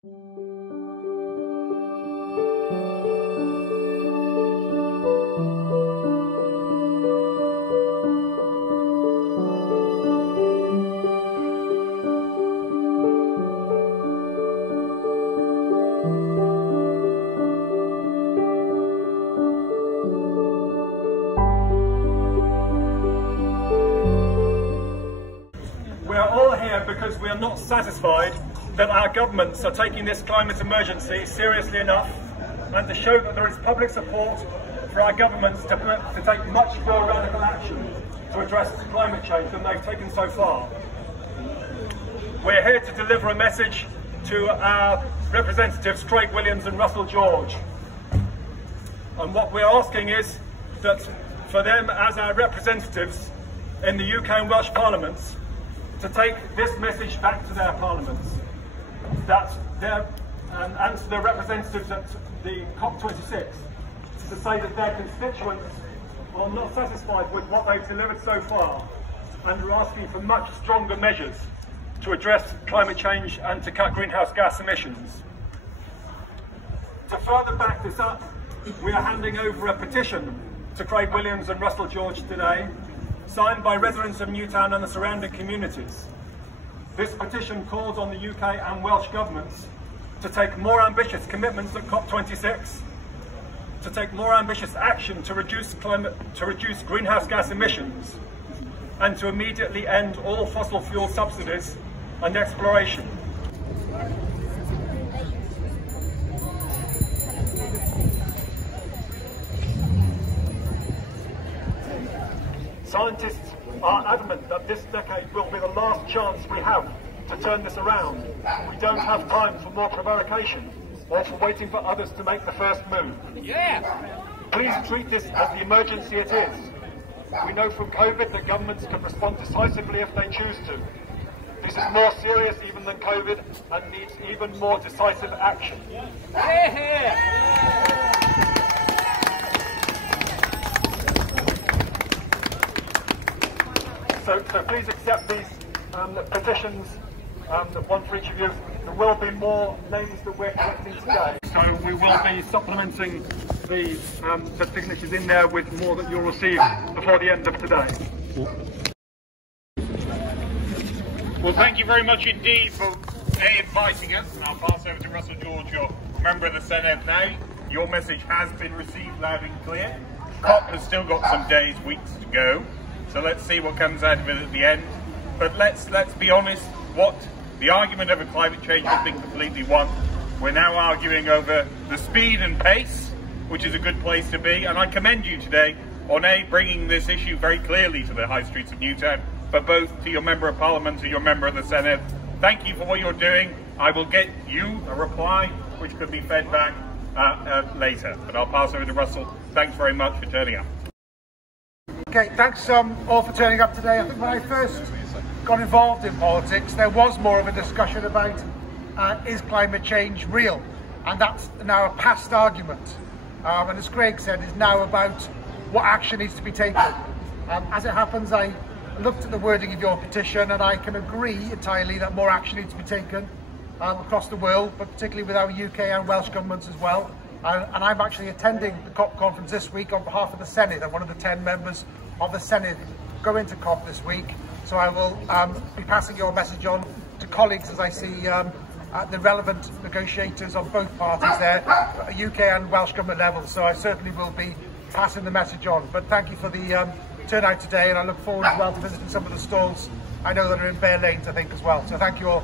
Because we are not satisfied that our governments are taking this climate emergency seriously enough, and to show that there is public support for our governments to take much more radical action to address climate change than they've taken so far. We're here to deliver a message to our representatives Craig Williams and Russell George, and what we're asking is that for them as our representatives in the UK and Welsh Parliaments to take this message back to their parliaments, and to their representatives at the COP26, to say that their constituents are not satisfied with what they've delivered so far and are asking for much stronger measures to address climate change and to cut greenhouse gas emissions. To further back this up, we are handing over a petition to Craig Williams and Russell George today, signed by residents of Newtown and the surrounding communities. This petition calls on the UK and Welsh governments to take more ambitious commitments at COP26, to take more ambitious action to reduce greenhouse gas emissions, and to immediately end all fossil fuel subsidies and exploration. Scientists are adamant that this decade will be the last chance we have to turn this around. We don't have time for more prevarication or for waiting for others to make the first move. Yeah. Please treat this as the emergency it is. We know from COVID that governments can respond decisively if they choose to. This is more serious even than COVID and needs even more decisive action. So please accept these petitions, one for each of you. There will be more names that we're collecting today. So we will be supplementing the signatures in there with more that you'll receive before the end of today. Well, thank you very much indeed for inviting us, and I'll pass over to Russell George, your member of the Senedd now. Your message has been received loud and clear. COP has still got some days, weeks to go. So let's see what comes out of it at the end. But let's be honest, what the argument over climate change has been completely won. We're now arguing over the speed and pace, which is a good place to be. And I commend you today on bringing this issue very clearly to the high streets of Newtown, but both to your Member of Parliament and your Member of the Senedd. Thank you for what you're doing. I will get you a reply, which could be fed back later. But I'll pass over to Russell. Thanks very much for turning up. Okay, thanks all for turning up today. I think when I first got involved in politics, there was more of a discussion about is climate change real? And that's now a past argument. And as Craig said, it's now about what action needs to be taken. As it happens, I looked at the wording of your petition and I can agree entirely that more action needs to be taken across the world, but particularly with our UK and Welsh governments as well. And I'm actually attending the COP conference this week on behalf of the Senedd. I'm one of the 10 members of the Senedd going to COP this week. So I will be passing your message on to colleagues as I see the relevant negotiators on both parties there, UK and Welsh government level. So I certainly will be passing the message on. But thank you for the turnout today, and I look forward as well to visiting some of the stalls I know that are in Bear Lanes, I think, as well. So thank you all.